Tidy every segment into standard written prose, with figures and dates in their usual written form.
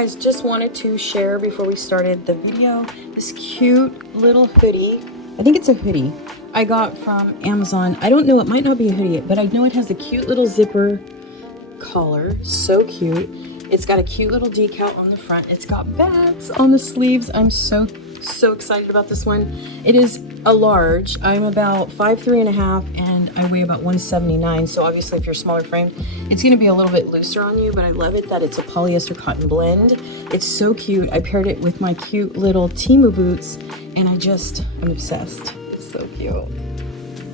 guys, just wanted to share before we started the video this cute little hoodie. I think it's a hoodie I got from Amazon. I don't know, it might not be a hoodie, but I know it has a cute little zipper collar. So cute. It's got a cute little decal on the front. It's got bats on the sleeves. I'm so excited about this one. It is a large. I'm about 5'3.5" and I weigh about 179. So obviously if you're smaller frame, it's going to be a little bit looser on you, but I love it that it's a polyester cotton blend. It's so cute. I paired it with my cute little Temu boots and I'm obsessed. It's so cute.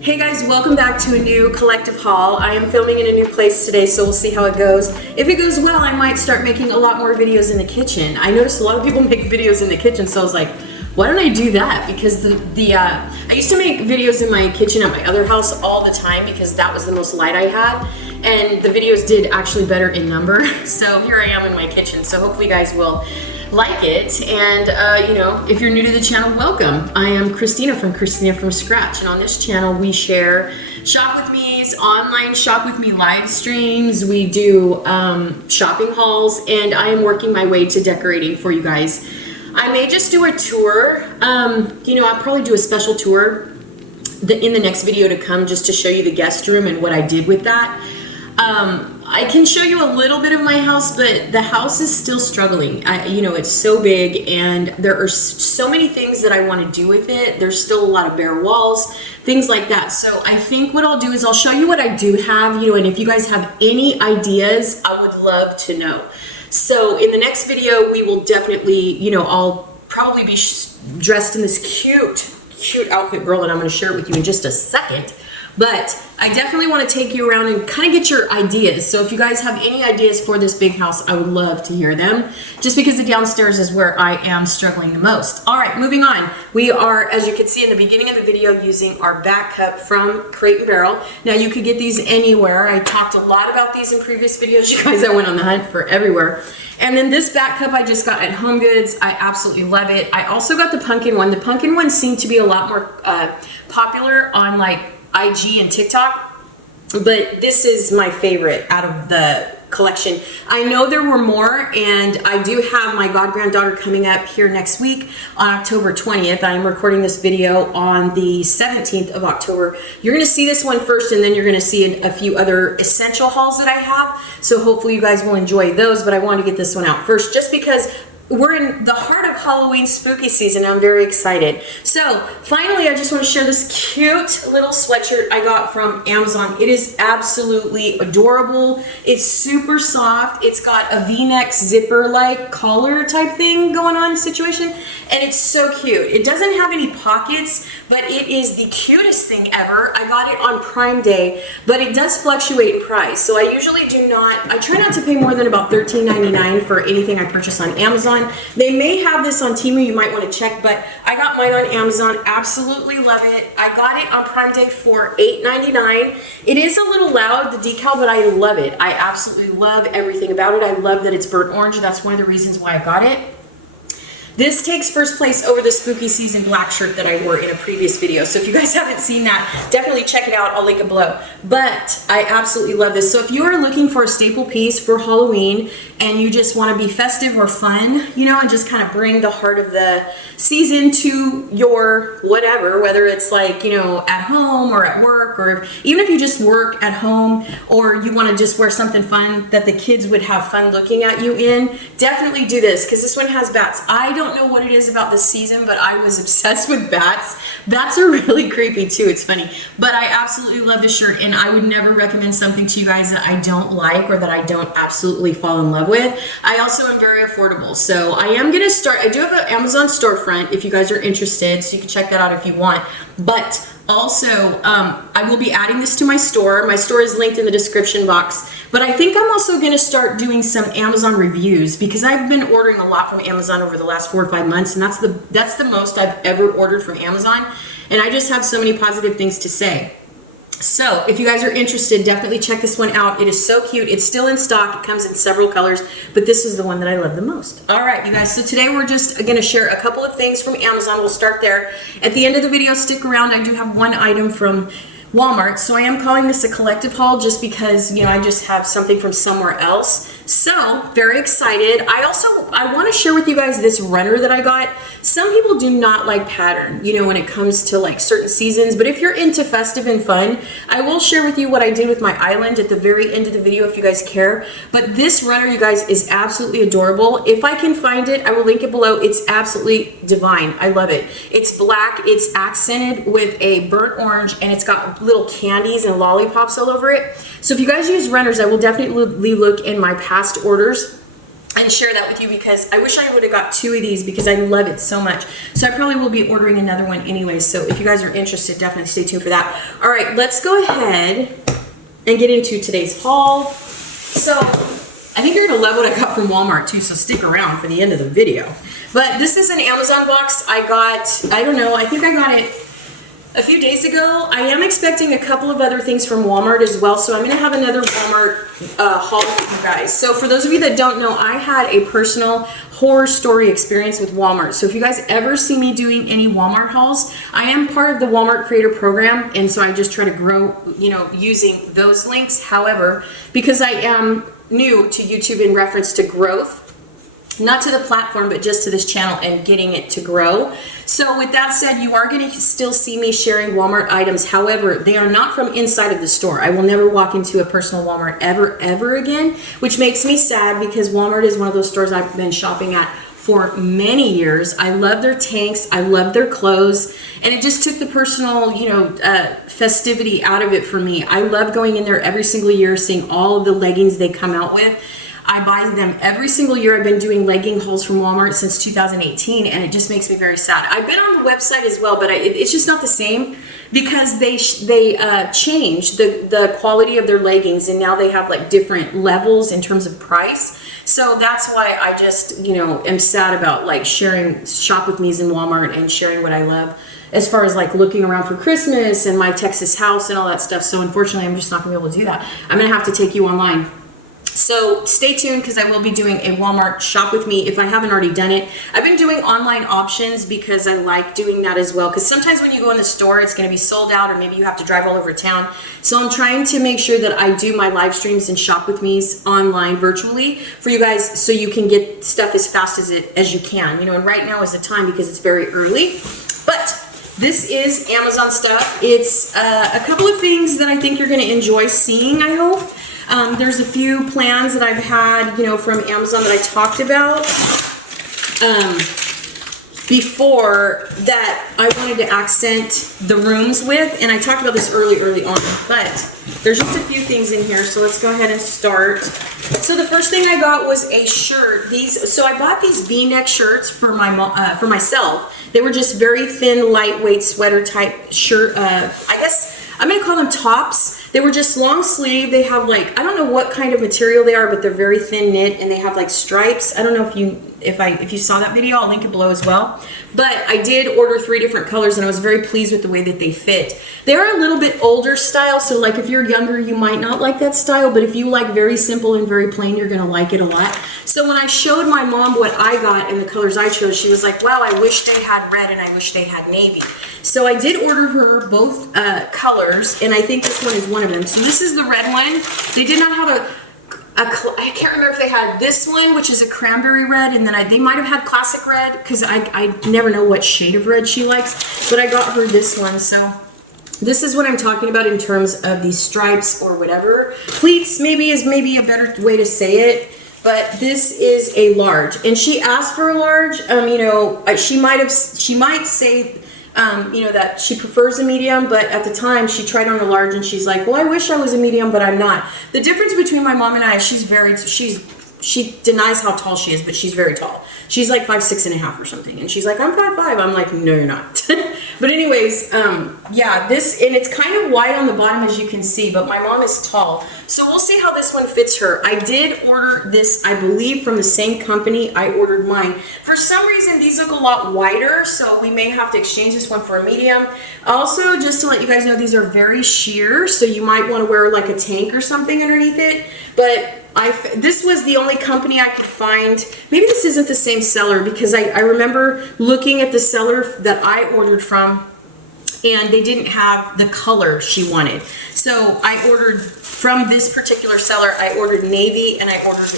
Hey guys, welcome back to a new collective haul. I am filming in a new place today, so we'll see how it goes. If it goes well, I might start making a lot more videos in the kitchen. I noticed a lot of people make videos in the kitchen, so I was like, why don't I do that? Because I used to make videos in my kitchen at my other house all the time because that was the most light I had, and the videos did actually better in number. So here I am in my kitchen, so hopefully you guys will like it. And you know, if you're new to the channel, welcome. I am Christina from Christina from Scratch, and on this channel we share shop with me's, online shop with me live streams. We do shopping hauls, and I am working my way to decorating for you guys. I may just do a tour. You know, I'll probably do a special tour in the next video to come, just to show you the guest room and what I did with that. I can show you a little bit of my house, but the house is still struggling. You know, it's so big and there are so many things that I want to do with it. There's still a lot of bare walls, things like that. So I think what I'll do is I'll show you what I do have, you know, and if you guys have any ideas, I would love to know. So in the next video, we will definitely, you know, I'll probably be dressed in this cute outfit, girl, and I'm going to share it with you in just a second. But I definitely want to take you around and kind of get your ideas. So if you guys have any ideas for this big house, I would love to hear them, just because the downstairs is where I am struggling the most. All right, moving on. We are, as you can see in the beginning of the video, using our back cup from Crate & Barrel. Now you could get these anywhere. I talked a lot about these in previous videos. You guys, I went on the hunt for everywhere. And then this back cup I just got at Home Goods. I absolutely love it. I also got the pumpkin one. The pumpkin one seemed to be a lot more popular on like IG and TikTok, but this is my favorite out of the collection. I know there were more, and I do have my god-granddaughter coming up here next week on October 20th. I'm recording this video on the 17th of October. You're going to see this one first, and then you're going to see a few other essential hauls that I have, so hopefully you guys will enjoy those, but I wanted to get this one out first just because we're in the heart of Halloween spooky season. I'm very excited. So finally, I just want to share this cute little sweatshirt I got from Amazon. It is absolutely adorable. It's super soft. It's got a V-neck zipper-like collar type thing going on situation, and it's so cute. It doesn't have any pockets, but it is the cutest thing ever. I got it on Prime Day, but it does fluctuate in price. So I usually I try not to pay more than about $13.99 for anything I purchase on Amazon. They may have this on Temu, you might want to check, but I got mine on Amazon. Absolutely love it. I got it on Prime Day for $8.99. It is a little loud, the decal, but I love it. I absolutely love everything about it. I love that it's burnt orange. That's one of the reasons why I got it. This takes first place over the spooky season black shirt that I wore in a previous video. So if you guys haven't seen that, definitely check it out. I'll link it below. But I absolutely love this. So if you are looking for a staple piece for Halloween and you just want to be festive or fun, you know, and just kind of bring the heart of the season to your whatever, whether it's like, you know, at home or at work, or even if you just work at home or you want to just wear something fun that the kids would have fun looking at you in, definitely do this, because this one has bats. I don't know what it is about this season, but I was obsessed with bats. Bats are really creepy too. It's funny, but I absolutely love this shirt, and I would never recommend something to you guys that I don't like or that I don't absolutely fall in love with. I also am very affordable, so I am gonna start. I do have an Amazon storefront if you guys are interested, so you can check that out if you want. But also, I will be adding this to my store. My store is linked in the description box. But I think I'm also going to start doing some Amazon reviews, because I've been ordering a lot from Amazon over the last 4 or 5 months, and that's the most I've ever ordered from Amazon. And I just have so many positive things to say. So if you guys are interested, definitely check this one out. It is so cute. It's still in stock. It comes in several colors, but this is the one that I love the most. All right, you guys, so today we're just going to share a couple of things from Amazon. We'll start there. At the end of the video, stick around. I do have one item from Walmart, so I am calling this a collective haul just because, you know, I just have something from somewhere else So very excited. I want to share with you guys this runner that I got. Some people do not like pattern, you know, when it comes to like certain seasons, but if you're into festive and fun, I will share with you what I did with my island at the very end of the video if you guys care. But this runner, you guys, is absolutely adorable. If I can find it, I will link it below. It's absolutely divine. I love it. It's black, it's accented with a burnt orange, and it's got little candies and lollipops all over it. So if you guys use runners, I will definitely look in my past orders and share that with you, because I wish I would have got 2 of these because I love it so much. So I probably will be ordering another one anyway. So if you guys are interested, definitely stay tuned for that. All right, let's go ahead and get into today's haul. So I think you're gonna love what I got from Walmart too, so stick around for the end of the video. But this is an Amazon box I got, I don't know, I think I got it a few days ago. I am expecting a couple of other things from Walmart as well, so I'm gonna have another Walmart haul with you guys. So for those of you that don't know, I had a personal horror story experience with Walmart. So if you guys ever see me doing any Walmart hauls, I am part of the Walmart Creator Program, and so I just try to grow, you know, using those links. However, because I am new to YouTube in reference to growth, not to the platform, but just to this channel and getting it to grow. So with that said, you are going to still see me sharing Walmart items. However, they are not from inside of the store. I will never walk into a personal Walmart ever again, which makes me sad because Walmart is one of those stores I've been shopping at for many years. I love their tanks, I love their clothes, and it just took the personal, you know, festivity out of it for me. I love going in there every single year, seeing all of the leggings they come out with. I buy them every single year. I've been doing legging hauls from Walmart since 2018, and it just makes me very sad. I've been on the website as well, but it's just not the same because they changed the quality of their leggings, and now they have like different levels in terms of price. So that's why I just, you know, am sad about like sharing shop with me's in Walmart and sharing what I love as far as like looking around for Christmas and my Texas house and all that stuff. So unfortunately, I'm just not gonna be able to do that. I'm gonna have to take you online. So stay tuned because I will be doing a Walmart shop with me if I haven't already done it. I've been doing online options because I like doing that as well, because sometimes when you go in the store, it's going to be sold out, or maybe you have to drive all over town. So I'm trying to make sure that I do my live streams and shop with me's online virtually for you guys, so you can get stuff as fast as you can. You know, and right now is the time because it's very early. But this is Amazon stuff. It's a couple of things that I think you're going to enjoy seeing, I hope. There's a few plans that I've had, you know, from Amazon that I talked about before that I wanted to accent the rooms with, and I talked about this early on, but there's just a few things in here, so let's go ahead and start. So the first thing I got was a shirt. So I bought these V-neck shirts for for myself. They were just very thin, lightweight sweater type shirt. I guess I'm gonna call them tops. They were just long sleeve. They have like, I don't know what kind of material they are, but they're very thin knit, and they have like stripes. I don't know if you saw that video, I'll link it below as well. But I did order 3 different colors, and I was very pleased with the way that they fit. They're a little bit older style, so like if you're younger, you might not like that style, but if you like very simple and very plain, you're gonna like it a lot. So when I showed my mom what I got and the colors I chose, she was like, wow, I wish they had red and I wish they had navy. So I did order her both colors, and I think this one is one of them. So this is the red one. They did not have I can't remember if they had this one, which is a cranberry red, and then they might have had classic red, because I never know what shade of red she likes, but I got her this one. So this is what I'm talking about in terms of these stripes or whatever. Pleats is maybe a better way to say it, but this is a large, and she asked for a large. You know, she might say, you know, that she prefers a medium, but at the time she tried on a large and she's like, well, I wish I was a medium, but I'm not. The difference between my mom and I, she denies how tall she is, but she's very tall. She's like 5'6.5" or something, and she's like, I'm 5'5". I'm like, no, you're not. But anyways, yeah, this, and it's kind of wide on the bottom, as you can see, but my mom is tall, so we'll see how this one fits her. I did order this, I believe, from the same company I ordered mine. For some reason, these look a lot wider, so we may have to exchange this one for a medium. Also, just to let you guys know, these are very sheer, so you might want to wear like a tank or something underneath it, but this was the only company I could find. Maybe this isn't the same seller, because I remember looking at the seller that I ordered from, and they didn't have the color she wanted. So I ordered from this particular seller, I ordered navy and I ordered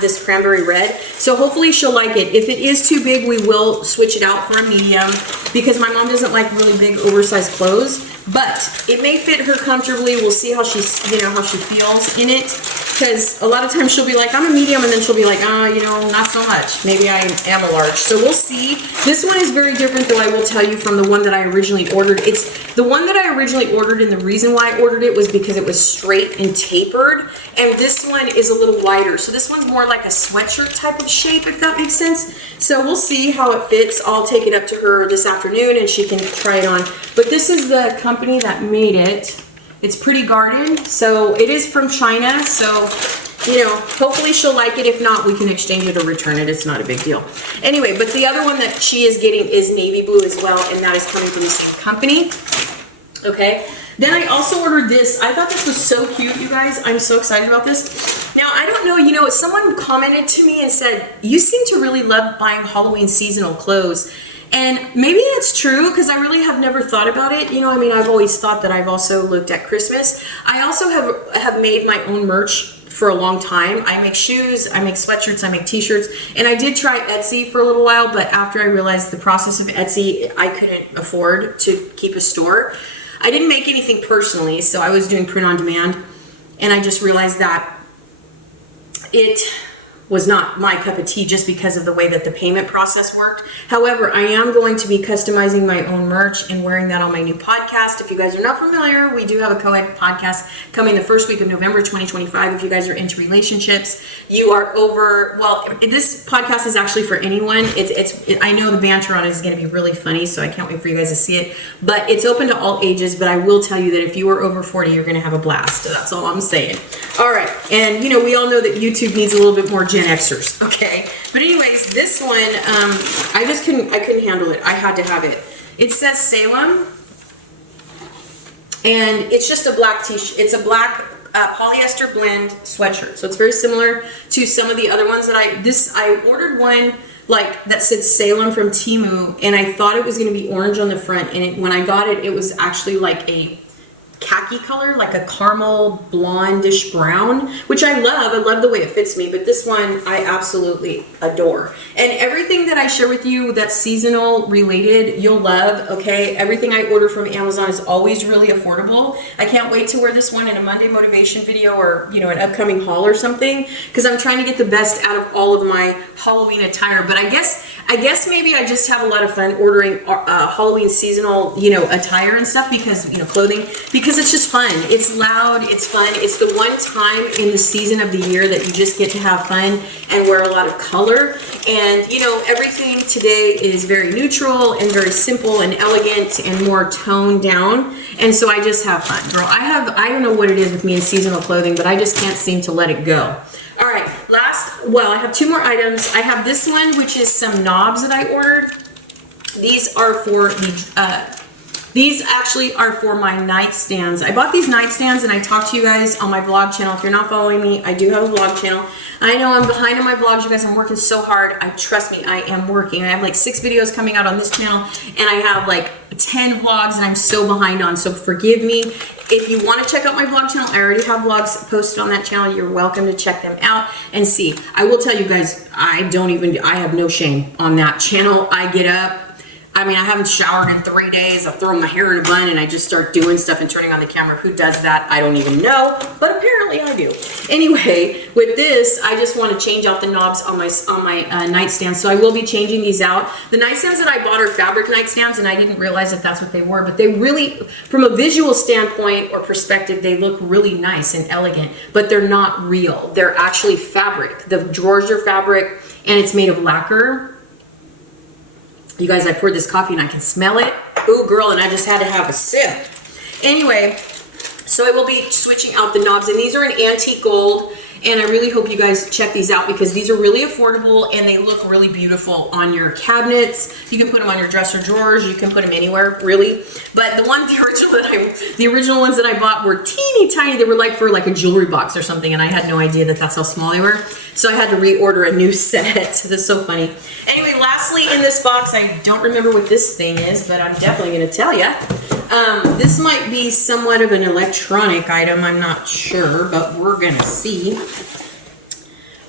this cranberry red. So hopefully she'll like it. If it is too big, we will switch it out for a medium because my mom doesn't like really big oversized clothes, but it may fit her comfortably. We'll see how she's, how she feels in it. Because a lot of times she'll be like, I'm a medium, and then she'll be like, not so much. Maybe I am a large. So we'll see. This one is very different, though, I will tell you, from the one that I originally ordered. It's the one that I originally ordered, and the reason why I ordered it was because it was straight and tapered, and this one is a little wider. So this one's more like a sweatshirt type of shape, if that makes sense. So we'll see how it fits. I'll take it up to her this afternoon, and she can try it on. But this is the company that made it. It's Pretty Garden, so it is from China, so, hopefully she'll like it. If not, we can exchange it or return it. It's not a big deal. Anyway, but the other one that she is getting is navy blue as well, and that is coming from the same company. Okay, then I also ordered this. I thought this was so cute, you guys. I'm so excited about this. Now, I don't know, someone commented to me and said, you seem to really love buying Halloween seasonal clothes. And maybe that's true because I really have never thought about it. I've always thought that. I've also looked at Christmas. I also have made my own merch for a long time. I make shoes, I make sweatshirts, I make t-shirts, and I did try Etsy for a little while, but after I realized the process of Etsy, I couldn't afford to keep a store. I didn't make anything personally, so I was doing print on demand, and I just realized that it was not my cup of tea just because of the way that the payment process worked. However, I am going to be customizing my own merch and wearing that on my new podcast. If you guys are not familiar, we do have a co-ed podcast coming the first week of November 2025. If you guys are into relationships, you are over, well, this podcast is actually for anyone. I know the banter on it is going to be really funny, so I can't wait for you guys to see it. But it's open to all ages, but I will tell you that if you are over 40, you're going to have a blast. That's all I'm saying. All right, and we all know that YouTube needs a little bit more Gen Xers, okay? But anyways, this one, I couldn't handle it. I had to have it. It says Salem, and it's just a black t-shirt. It's a black polyester blend sweatshirt. So it's very similar to some of the other ones that I ordered one like that said Salem from Temu, and I thought it was going to be orange on the front, and when I got it, it was actually like a khaki color, like a caramel blondish brown, which I love. I love the way it fits me, but this one I absolutely adore. And everything that I share with you that's seasonal related, you'll love, okay? Everything I order from Amazon is always really affordable. I can't wait to wear this one in a Monday motivation video or, an upcoming haul or something, because I'm trying to get the best out of all of my Halloween attire. But I guess maybe I just have a lot of fun ordering Halloween seasonal, attire and stuff because, clothing, because it's just fun. It's loud, it's fun. It's the one time in the season of the year that you just get to have fun and wear a lot of color. And, everything today is very neutral and very simple and elegant and more toned down. And so I just have fun, girl. I don't know what it is with me in seasonal clothing, but I just can't seem to let it go. All right, I have two more items. I have this one, which is some knobs that I ordered. These are for these actually are for my nightstands. I bought these nightstands and I talked to you guys on my vlog channel. If you're not following me, I do have a vlog channel. I know I'm behind on my vlogs, you guys. I'm working so hard. Trust me, I am working. I have like 6 videos coming out on this channel and I have like 10 vlogs and I'm so behind on, so forgive me. If you want to check out my vlog channel, I already have vlogs posted on that channel. You're welcome to check them out and see. I will tell you guys, I have no shame on that channel. I get up, I haven't showered in 3 days. I throw my hair in a bun and I just start doing stuff and turning on the camera. Who does that? I don't even know, but apparently I do. Anyway, with this, I just want to change out the knobs on my nightstand. So I will be changing these out. The nightstands that I bought are fabric nightstands, and I didn't realize that that's what they were, but they really, from a visual standpoint or perspective, they look really nice and elegant, but they're not real. They're actually fabric. The drawers are fabric and it's made of lacquer. You guys, I poured this coffee and I can smell it. Ooh, girl, and I just had to have a sip. Anyway, so I will be switching out the knobs, and these are in antique gold, and I really hope you guys check these out because these are really affordable and they look really beautiful on your cabinets. You can put them on your dresser drawers. You can put them anywhere, really. But the original ones that I bought were teeny tiny. They were like for like a jewelry box or something, and I had no idea that that's how small they were. So I had to reorder a new set. That's so funny. Anyway, lastly in this box, I don't remember what this thing is, but I'm definitely going to tell you. This might be somewhat of an electronic item. I'm not sure, but we're gonna see.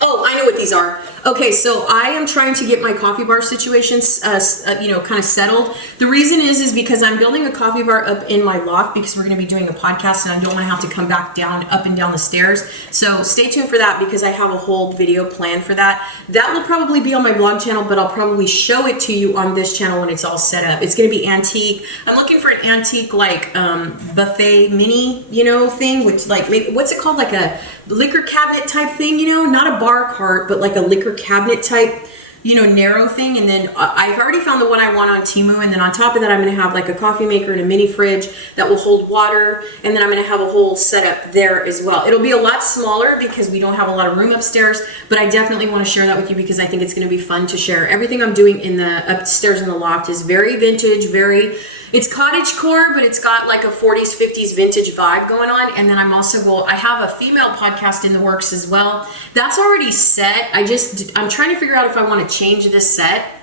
Oh, I know what these are. Okay, so I am trying to get my coffee bar situations, kind of settled. The reason is because I'm building a coffee bar up in my loft because we're going to be doing a podcast and I don't want to have to come back down, up and down the stairs. So stay tuned for that because I have a whole video planned for that. That will probably be on my vlog channel, but I'll probably show it to you on this channel when it's all set up. It's going to be antique. I'm looking for an antique like buffet mini, thing, which like, what's it called? Like a liquor cabinet type thing, not a bar cart, but like a liquor cabinet type, narrow thing. And then I've already found the one I want on Temu. And then on top of that, I'm going to have like a coffee maker and a mini fridge that will hold water. And then I'm going to have a whole setup there as well. It'll be a lot smaller because we don't have a lot of room upstairs, but I definitely want to share that with you because I think it's going to be fun to share. Everything I'm doing in the upstairs in the loft is very vintage, it's cottagecore, but it's got like a 40s, 50s vintage vibe going on. And then I have a female podcast in the works as well. That's already set. I'm trying to figure out if I want to change this set.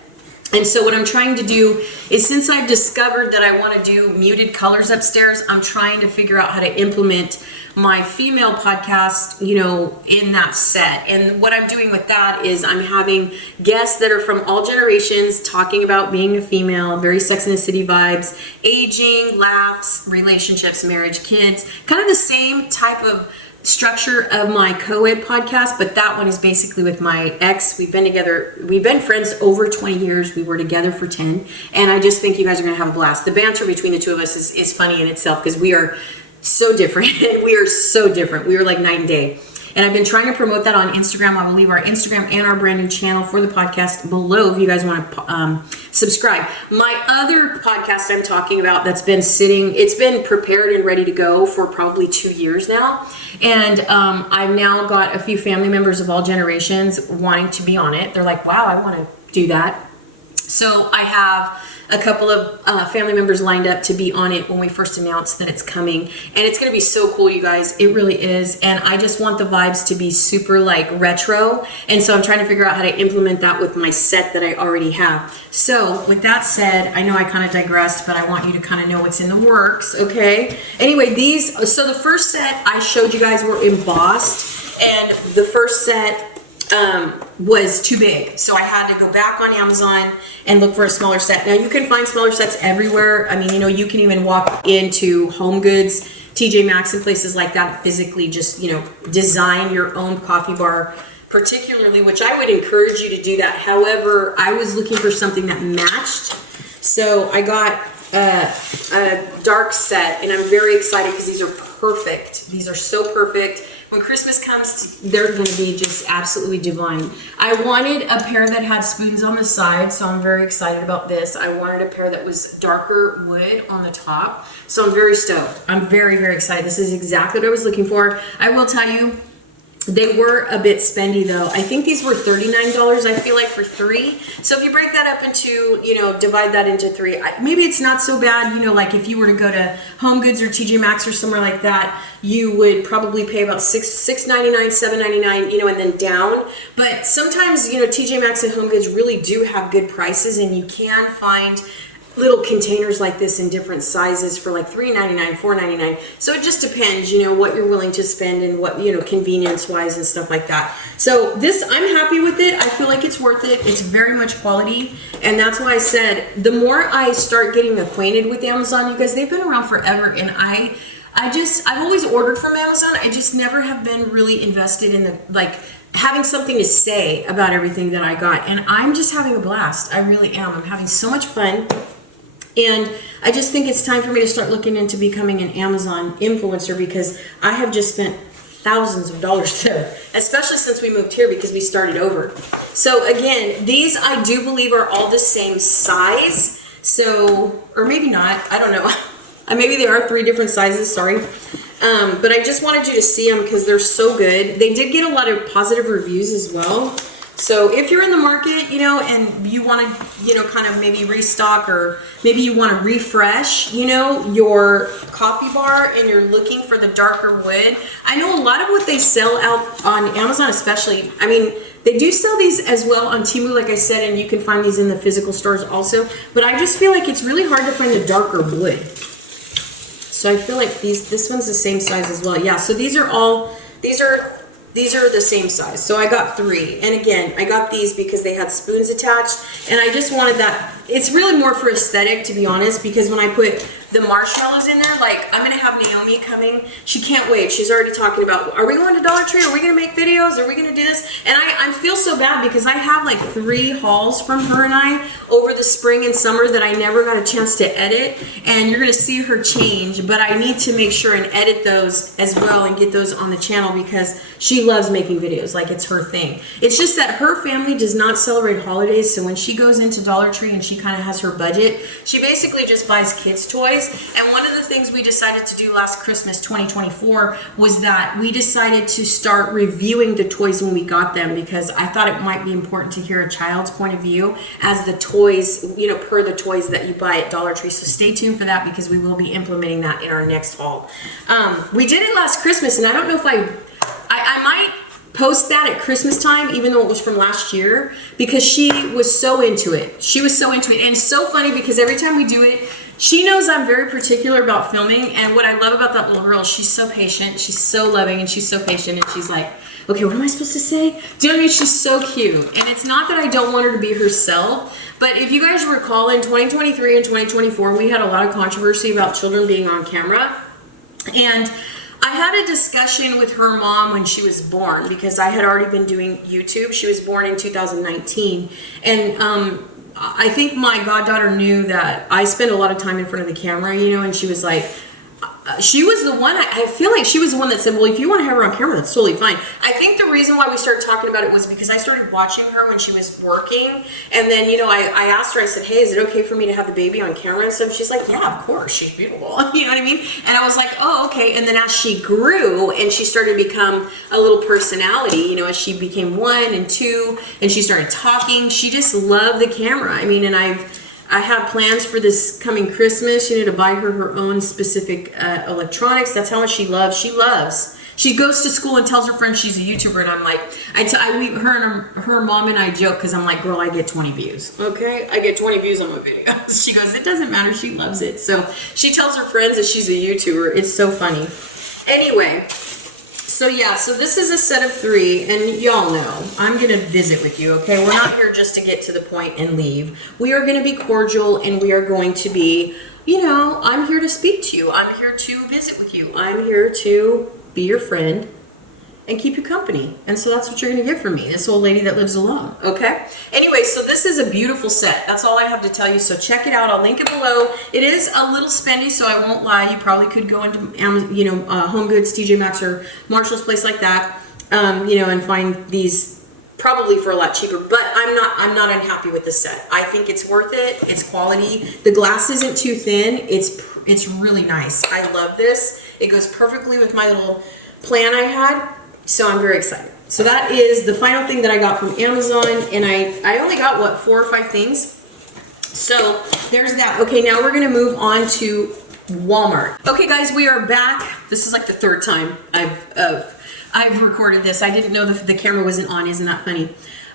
And so what I'm trying to do is, since I've discovered that I want to do muted colors upstairs, I'm trying to figure out how to implement my female podcast, in that set. And what I'm doing with that is I'm having guests that are from all generations talking about being a female, very Sex and the City vibes, aging, laughs, relationships, marriage, kids, kind of the same type of structure of my co-ed podcast, but that one is basically with my ex. We've been friends over 20 years. We were together for 10, and I just think you guys are going to have a blast. The banter between the two of us is funny in itself because we are so different. We are so different. We are like night and day. And I've been trying to promote that on Instagram. I will leave our Instagram and our brand new channel for the podcast below if you guys want to subscribe. My other podcast I'm talking about that's been sitting, it's been prepared and ready to go for probably 2 years now. And I've now got a few family members of all generations wanting to be on it. They're like, wow, I want to do that. So I have a couple of family members lined up to be on it when we first announced that it's coming. And it's going to be so cool, you guys. It really is. And I just want the vibes to be super like retro. And so I'm trying to figure out how to implement that with my set that I already have. So with that said, I know I kind of digressed, but I want you to kind of know what's in the works, okay? Anyway, so the first set I showed you guys were embossed, and the first set was too big, so I had to go back on Amazon and look for a smaller set. Now you can find smaller sets everywhere. I mean, you can even walk into Home Goods, TJ Maxx, and places like that, physically just design your own coffee bar, particularly, which I would encourage you to do that. However, I was looking for something that matched, so I got a dark set, and I'm very excited because these are perfect. These are so perfect. When Christmas comes, they're going to be just absolutely divine. I wanted a pair that had spoons on the side, so I'm very excited about this. I wanted a pair that was darker wood on the top, so I'm very stoked. I'm very, very excited. This is exactly what I was looking for. I will tell you, they were a bit spendy though. I think these were $39, I feel like, for 3. So if you break that up into, divide that into 3, maybe it's not so bad. Like if you were to go to Home Goods or TJ Maxx or somewhere like that, you would probably pay about $6.99, $7.99, and then down. But sometimes, TJ Maxx and Home Goods really do have good prices, and you can find little containers like this in different sizes for like $3.99, $4.99. So it just depends, what you're willing to spend and what, convenience wise and stuff like that. So this, I'm happy with it. I feel like it's worth it. It's very much quality. And that's why I said, the more I start getting acquainted with Amazon, you guys, they've been around forever. And I've always ordered from Amazon. I just never have been really invested in having something to say about everything that I got. And I'm just having a blast. I really am. I'm having so much fun. And I just think it's time for me to start looking into becoming an Amazon influencer, because I have just spent thousands of dollars there, especially since we moved here because we started over. So again, these I do believe are all the same size. So, or maybe not, I don't know. Maybe they are 3 different sizes, sorry. But I just wanted you to see them because they're so good. They did get a lot of positive reviews as well. So if you're in the market, and you want to, kind of maybe restock, or maybe you want to refresh, your coffee bar, and you're looking for the darker wood. I know a lot of what they sell out on Amazon especially, they do sell these as well on Temu, like I said, and you can find these in the physical stores also. But I just feel like it's really hard to find the darker wood. So I feel like this one's the same size as well. Yeah, so these are the same size. So I got 3. And again, I got these because they had spoons attached, and I just wanted that. It's really more for aesthetic, to be honest, because when I put the marshmallows in there, like, I'm gonna have Naomi coming. She can't wait. She's already talking about, are we going to Dollar Tree? Are we gonna make videos? Are we gonna do this? And I feel so bad because I have like 3 hauls from her and I over the spring and summer that I never got a chance to edit, and you're gonna see her change, but I need to make sure and edit those as well and get those on the channel because she loves making videos. Like, it's her thing. It's just that her family does not celebrate holidays, so when she goes into Dollar Tree and she kind of has her budget, she basically just buys kids toys. And one of the things we decided to do last Christmas 2024 was that we decided to start reviewing the toys when we got them, because I thought it might be important to hear a child's point of view as the toys, you know, per the toys that you buy at Dollar Tree. So stay tuned for that because we will be implementing that in our next haul. We did it last Christmas, and I don't know if I might post that at Christmas time, even though it was from last year, because she was so into it. She was so into it. And it's so funny because every time we do it, she knows I'm very particular about filming, and what I love about that little girl, she's so patient, she's so loving, and she's so patient, and she's like, okay, what am I supposed to say? Do you know what I mean? She's so cute. And it's not that I don't want her to be herself, but if you guys recall, in 2023 and 2024, we had a lot of controversy about children being on camera, and I had a discussion with her mom when she was born, because I had already been doing YouTube. She was born in 2019, and I think my goddaughter knew that I spend a lot of time in front of the camera, you know, and she was like, she was the one, I feel like she was the one that said, well, if you want to have her on camera, that's totally fine. I think the reason why we started talking about it was because I started watching her when she was working, and then, you know, I asked her, I said, hey, is it okay for me to have the baby on camera and stuff? She's like, yeah, of course, she's beautiful. You know what I mean? And I was like, oh, okay. And then as she grew and she started to become a little personality, you know, as she became 1 and 2 and she started talking, she just loved the camera. I mean, and I have plans for this coming Christmas, you know, to buy her own specific electronics. That's how much she loves. She goes to school and tells her friends she's a YouTuber, and I'm like, her mom and I joke, because I'm like, girl, I get 20 views, okay? I get 20 views on my videos. She goes, it doesn't matter. She loves it. So she tells her friends that she's a YouTuber. It's so funny. Anyway. So yeah, so this is a set of 3, and y'all know I'm gonna visit with you, okay? We're not here just to get to the point and leave. We are gonna be cordial, and we are going to be, you know, I'm here to speak to you. I'm here to visit with you. I'm here to be your friend and keep you company. And so that's what you're gonna get from me, this old lady that lives alone, okay? Anyway, so this is a beautiful set. That's all I have to tell you, so check it out. I'll link it below. It is a little spendy, so I won't lie. You probably could go into Amazon, you know, Home Goods, TJ Maxx, or Marshall's, place like that, you know, and find these probably for a lot cheaper, but I'm not unhappy with the set. I think it's worth it. It's quality. The glass isn't too thin. It's really nice. I love this. It goes perfectly with my little plan I had. So I'm very excited. So that is the final thing that I got from Amazon, and I only got, what, 4 or 5 things? So there's that. Okay, now we're gonna move on to Walmart. Okay guys, we are back. This is like the 3rd time I've recorded this. I didn't know the camera wasn't on. Isn't that funny?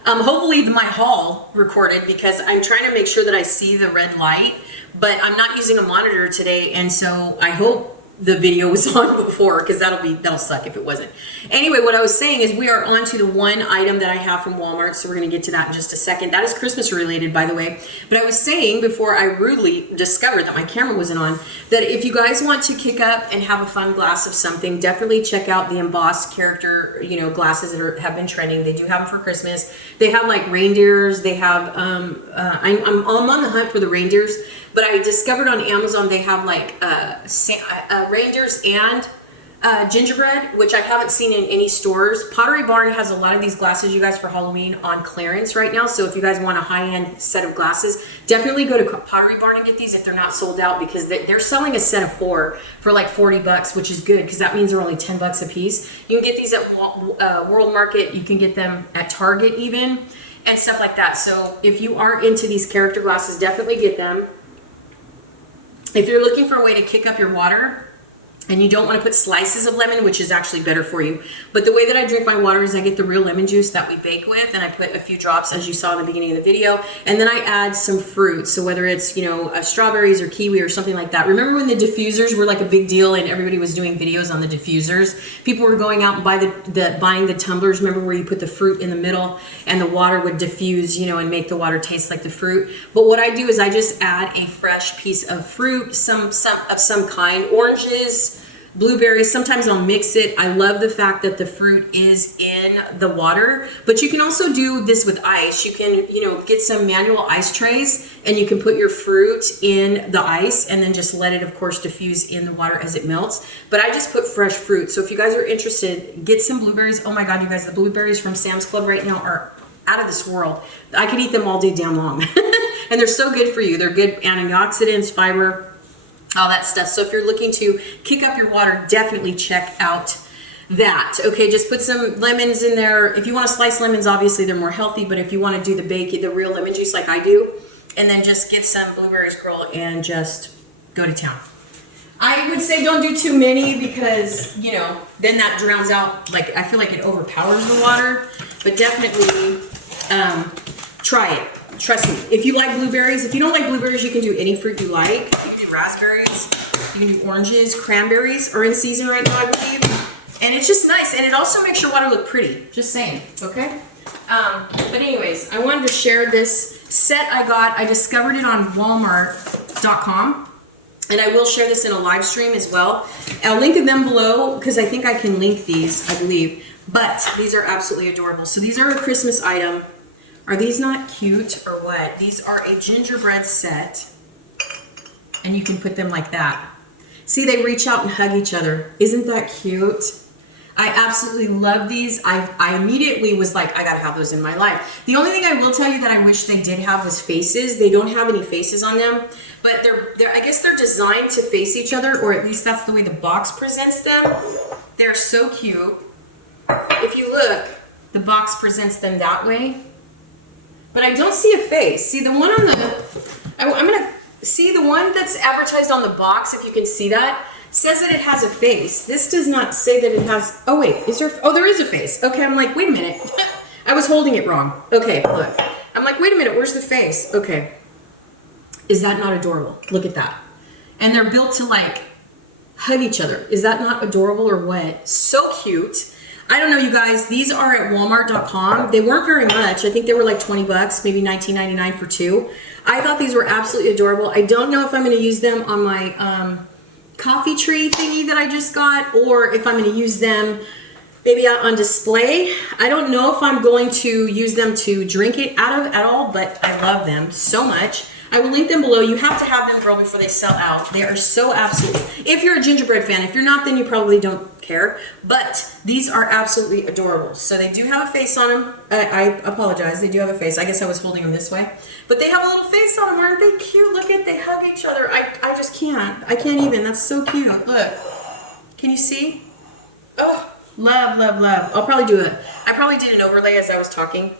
Hopefully my haul recorded, because I'm trying to make sure that I see the red light, but I'm not using a monitor today, and so I hope the video was on before, because that'll suck if it wasn't. Anyway, what I was saying is we are on to the one item that I have from Walmart, so we're going to get to that in just a second. That is Christmas related, by the way. But I was saying before I rudely discovered that my camera wasn't on, that if you guys want to kick up and have a fun glass of something, definitely check out the embossed character, you know, glasses that have been trending. They do have them for Christmas. They have like reindeers. They have I'm on the hunt for the reindeers. But I discovered on Amazon they have like reindeers and gingerbread, which I haven't seen in any stores. Pottery Barn has a lot of these glasses, you guys, for Halloween on clearance right now. So if you guys want a high-end set of glasses, definitely go to Pottery Barn and get these if they're not sold out, because they're selling a set of 4 for like 40 bucks, which is good, because that means they're only 10 bucks a piece. You can get these at World Market. You can get them at Target even, and stuff like that. So if you are into these character glasses, definitely get them. If you're looking for a way to kick up your water, And you don't want to put slices of lemon, which is actually better for you. But the way that I drink my water is I get the real lemon juice that we bake with, and I put a few drops, as you saw in the beginning of the video, and then I add some fruit. So whether it's, you know, strawberries or kiwi or something like that. Remember when the diffusers were like a big deal and everybody was doing videos on the diffusers? People were going out and buying the tumblers, remember, where you put the fruit in the middle and the water would diffuse, you know, and make the water taste like the fruit. But what I do is I just add a fresh piece of fruit, some of some kind, oranges, blueberries. Sometimes I'll mix it. I love the fact that the fruit is in the water, but you can also do this with ice. You can, you know, get some manual ice trays and you can put your fruit in the ice and then just let it, of course, diffuse in the water as it melts. But I just put fresh fruit. So if you guys are interested, get some blueberries. Oh my God, you guys, the blueberries from Sam's Club right now are out of this world. I could eat them all day damn long. And they're so good for you. They're good antioxidants, fiber, all that stuff. So if you're looking to kick up your water, definitely check out that. Okay, just put some lemons in there. If you want to slice lemons, obviously they're more healthy, but if you want to do the real lemon juice like I do, and then just get some blueberries, girl, and just go to town. I would say don't do too many because, you know, then that drowns out, like, I feel like it overpowers the water, but definitely try it. Trust me, if you like blueberries, if you don't like blueberries, you can do any fruit you like. You can do raspberries, you can do oranges, cranberries are in season right now, I believe. And it's just nice, and it also makes your water look pretty, just saying, okay? But anyways, I wanted to share this set I got. I discovered it on Walmart.com, and I will share this in a live stream as well. I'll link them below, because I think I can link these, I believe. But these are absolutely adorable. So these are a Christmas item. Are these not cute or what? These are a gingerbread set, and you can put them like that. See, they reach out and hug each other. Isn't that cute? I absolutely love these. I immediately was like, I gotta have those in my life. The only thing I will tell you that I wish they did have was faces. They don't have any faces on them, but I guess they're designed to face each other, or at least that's the way the box presents them. They're so cute. If you look, the box presents them that way. But I don't see a face. See the one on the, I'm gonna see the one that's advertised on the box, if you can see that, says that it has a face. This does not say that it has, oh wait, is there, oh there is a face. Okay, I'm like, wait a minute. I was holding it wrong. Okay, look. I'm like, wait a minute, where's the face? Okay. Is that not adorable? Look at that. And they're built to like hug each other. Is that not adorable or what? So cute. I don't know, you guys, these are at Walmart.com. They weren't very much. I think they were like 20 bucks, maybe $19.99 for two. I thought these were absolutely adorable. I don't know if I'm going to use them on my coffee tree thingy that I just got, or if I'm going to use them maybe out on display. I don't know if I'm going to use them to drink it out of at all, but I love them so much. I will link them below. You have to have them, girl, before they sell out. They are so absolutely, if you're a gingerbread fan. If you're not, then you probably don't care. But these are absolutely adorable. So they do have a face on them. I apologize. They do have a face. I guess I was holding them this way. But they have a little face on them. Aren't they cute? Look at, they hug each other. I just can't. I can't even. That's so cute. Look. Can you see? Oh, love, love, love. I'll probably do it. I probably did an overlay as I was talking.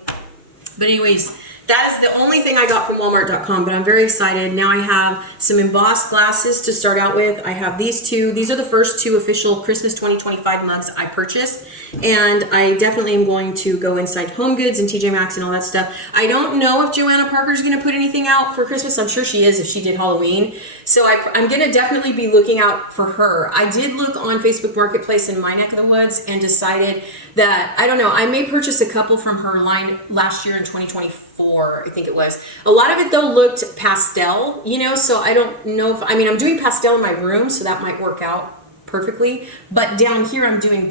But anyways, that is the only thing I got from Walmart.com, but I'm very excited. Now I have some embossed glasses to start out with. I have these two. These are the first two official Christmas 2025 mugs I purchased, and I definitely am going to go inside Home Goods and TJ Maxx and all that stuff. I don't know if Joanna Parker's going to put anything out for Christmas. I'm sure she is if she did Halloween. So I'm going to definitely be looking out for her. I did look on Facebook Marketplace in my neck of the woods and decided that, I don't know, I may purchase a couple from her line last year in 2024, I think it was. A lot of it though looked pastel, you know, so I don't know if, I mean, I'm doing pastel in my room, so that might work out perfectly. But down here I'm doing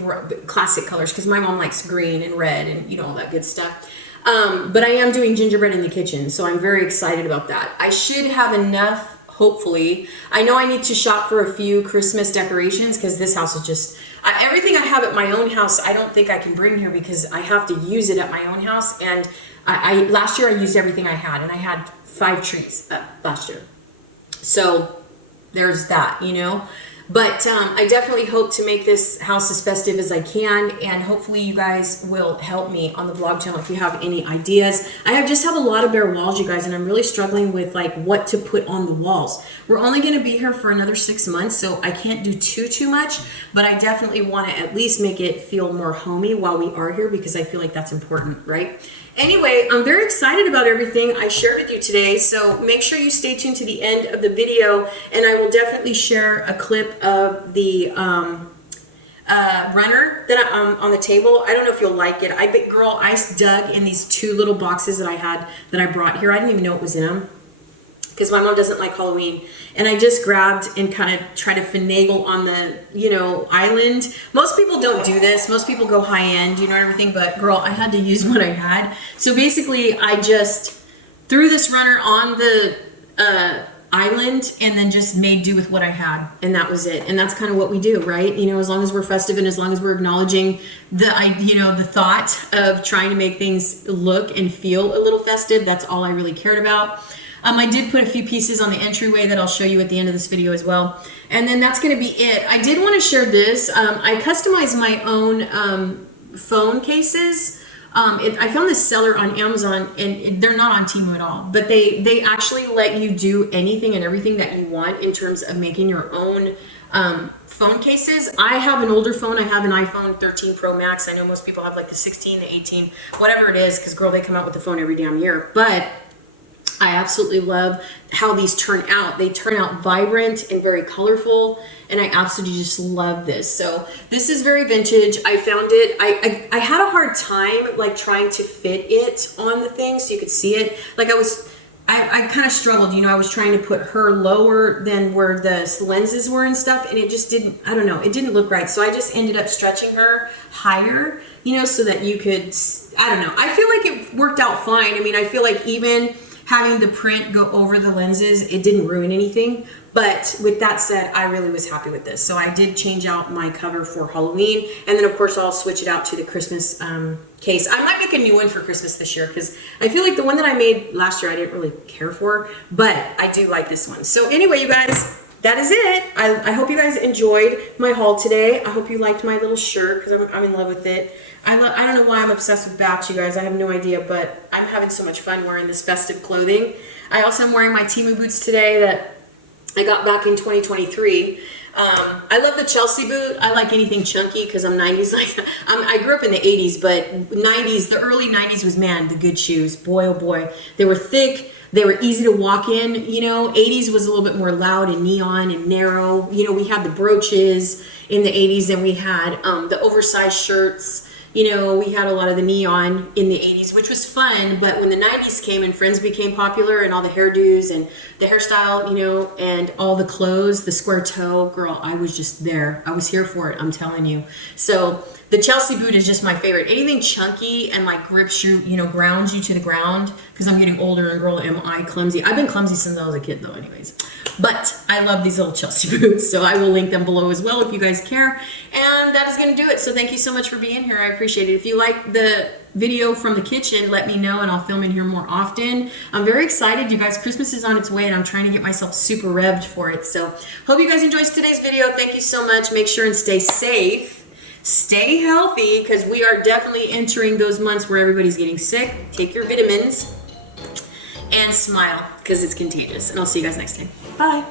classic colors because my mom likes green and red and, you know, all that good stuff. But I am doing gingerbread in the kitchen, so I'm very excited about that. I should have enough, hopefully. I know I need to shop for a few Christmas decorations because this house is just, everything I have at my own house, I don't think I can bring here because I have to use it at my own house. And last year I used everything I had, and I had 5 trees last year. So there's that, you know. But I definitely hope to make this house as festive as I can, and hopefully you guys will help me on the vlog channel if you have any ideas. Just have a lot of bare walls, you guys, and I'm really struggling with like what to put on the walls. We're only going to be here for another 6 months, so I can't do too much, but I definitely want to at least make it feel more homey while we are here, because I feel like that's important, right? Anyway, I'm very excited about everything I shared with you today, so make sure you stay tuned to the end of the video, and I will definitely share a clip of the runner that on the table. I don't know if you'll like it. I dug in these 2 little boxes that I had that I brought here. I didn't even know what was in them, because my mom doesn't like Halloween, and I just grabbed and kind of try to finagle on the, you know, island. Most people don't do this. Most people go high end, you know, everything, but girl, I had to use what I had. So basically I just threw this runner on the island and then just made do with what I had, and that was it. And that's kind of what we do, right? You know, as long as we're festive and as long as we're acknowledging the thought of trying to make things look and feel a little festive, that's all I really cared about. I did put a few pieces on the entryway that I'll show you at the end of this video as well. And then that's going to be it. I did want to share this. I customized my own phone cases. I found this seller on Amazon, and they're not on Temu at all, but they actually let you do anything and everything that you want in terms of making your own phone cases. I have an older phone. I have an iPhone 13 Pro Max. I know most people have like the 16, the 18, whatever it is, because girl, they come out with the phone every damn year. But I absolutely love how these turn out. They turn out vibrant and very colorful, and I absolutely just love this. So this is very vintage. I found it. I had a hard time like trying to fit it on the thing so you could see it. Like I kind of struggled, you know. I was trying to put her lower than where the lenses were and stuff, and it just didn't, I don't know, it didn't look right. So I just ended up stretching her higher, you know, so that you could, I don't know. I feel like it worked out fine. I mean, I feel like even having the print go over the lenses, it didn't ruin anything. But with that said, I really was happy with this. So I did change out my cover for Halloween. And then of course I'll switch it out to the Christmas case. I might make a new one for Christmas this year, because I feel like the one that I made last year I didn't really care for, but I do like this one. So anyway, you guys, that is it. I hope you guys enjoyed my haul today. I hope you liked my little shirt, because I'm in love with it. I don't know why I'm obsessed with bats, you guys. I have no idea, but I'm having so much fun wearing this festive clothing. I also am wearing my Temu boots today that I got back in 2023. I love the Chelsea boot. I like anything chunky because I'm 90s. Like I grew up in the 80s, but 90s, the early 90s was, man, the good shoes. Boy, oh boy. They were thick. They were easy to walk in. You know, 80s was a little bit more loud and neon and narrow. You know, we had the brooches in the 80s, and we had the oversized shirts. You know, we had a lot of the neon in the 80s, which was fun. But when the 90s came and Friends became popular, and all the hairdos and the hairstyle, you know, and all the clothes, the square toe, girl, I was just there. I was here for it, I'm telling you. So the Chelsea boot is just my favorite. Anything chunky and like grips you, you know, grounds you to the ground, because I'm getting older, and girl, am I clumsy. I've been clumsy since I was a kid though anyways. But I love these little Chelsea boots, so I will link them below as well if you guys care. And that is going to do it. So thank you so much for being here. I appreciate it. If you like the video from the kitchen, let me know, and I'll film in here more often. I'm very excited, you guys. Christmas is on its way, and I'm trying to get myself super revved for it. So hope you guys enjoyed today's video. Thank you so much. Make sure and stay safe. Stay healthy, because we are definitely entering those months where everybody's getting sick. Take your vitamins and smile, because it's contagious. And I'll see you guys next time. Bye.